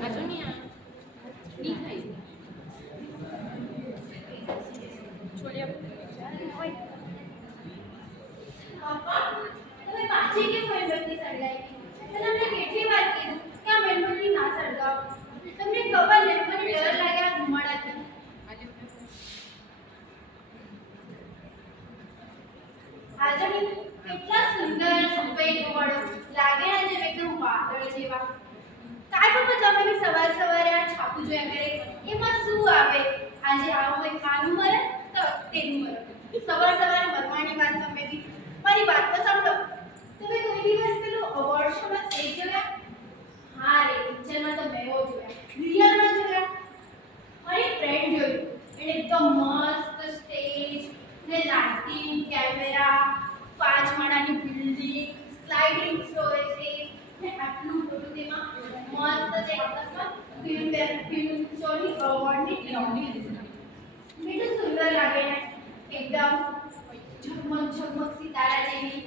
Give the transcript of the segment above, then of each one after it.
આ જો નહીં નહીં થાય છોડ્યા પાપા તમે પાછી કેમ મીણબત્તી સળગાવી? તમને કેટલી વાર કીધું કે આ મીણબત્તી ના સળગાવો. તમને ખબર ને મને ડર લાગે આ ધુમાડાથી. આજની કેટલા સુંદર સફેદ વાળો લાગે ને જેમ એકદમ વાદળ જેવા. કાંઈ પણ તમે બી સવારે આ છાપું જોયા કરે એમાં શું આવે? આજે આવું હોય ખાનું મરે તો તેનું મરે. સવારે મરવાની વાત તમે બી. મારી વાત તો સાંભળો. તમે કોઈ દિવસ પેલું અવોર્ડ શોમાં સ્ટેજ જોયા? હા રે, પિક્ચરમાં તો મેં જોયા. રિયલમાં જોયા? મારી ફ્રેન્ડ જોયું. એને એકદમ મસ્ત સ્ટેજ ને લાઇટિંગ, કેમેરા, 5 માળાની બિલ્ડિંગ, સ્લાઇડિંગ સ્ટોરેજ ને આટલું બધું તેમાં મસ્ત છે. આપસમાં ફિલ્મ શોની અવોર્ડની ટ્રોફી લીધી. કેટલું સુંદર લાગે ને એકદમ ઝગમગ સિતારા જેવી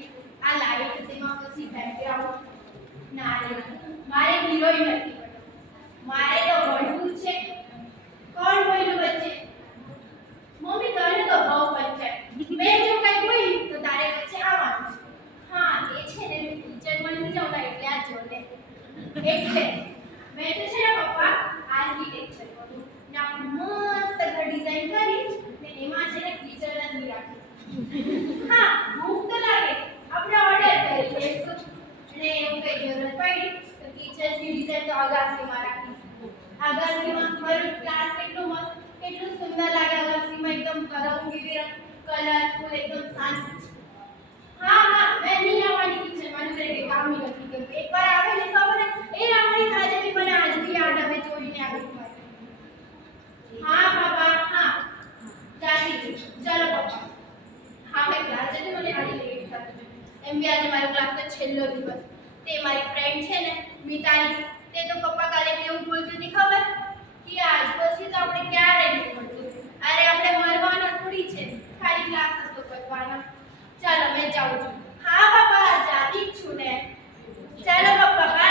આ લાઈટ, તેમાં પછી બેકગ્રાઉન્ડ. ના રે, મારે હિરોઈન નથી બનવું. મારે તો ભણવું છે. કોણ બોલ્યું વચ્ચે? મમ્મી તને તો બહુ પંચાયત. મેં જો કઈ બોલી તો તારે વચ્ચે આવવાનું છે. હા એ છે ને, મેં ટીચર બની જાઉં ને એટલે આ જોડે એટલે મેં તો છે ને પપ્પા આર્કિટેક્ચર કરું ને આપણે મસ્ત ઘર ડિઝાઇન કરીશ ને એમાં છે ને ટીચર જ નહીં રાખીશ. હા ભૂખ તો લાગે, આપણે ઓર્ડર કરી લઈશું અને એવું કઈ જરૂરત પડી તો ટીચરની ડિઝાઇન તો અગાસીમાં રાખીશ. અગાસીમાં મારું ક્લાસ કેટલું મસ્ત, કેટલું સુંદર લાગે. અગાસીમાં એકદમ રંગબેરંગી કલરફુલ, એકદમ શાંત. હા મેં નહીં આવવાની કિચનમાં મને કે કામ નહીં નથી કરતું. એકવાર આવે ને ખબર એ રામણી ખાજેલી મને આજ બી યાદ આવે ચોરીને આવી મારી. હા બાબા હા જાતી છું. ચાલો પપ્પા. હા મેં ક્લાસ જતી મને આજે લેટ થતું. એમ બી આજે મારો ક્લાસનો છેલ્લો દિવસ. તે મારી ફ્રેન્ડ છે ને મિતાલી, તે તો પપ્પા કાલે કેવું બોલતી હતી ખબર? કે આજ પછી તો આપણે ક્યારે નહીં મળતું. અરે આપણે મરવાના થોડી છે, ખાલી ક્લાસ તો કરવાના. ચાલો મેં જાઉં છું. હા બાબા જાતી જ છું ને. ચાલો પપ્પા.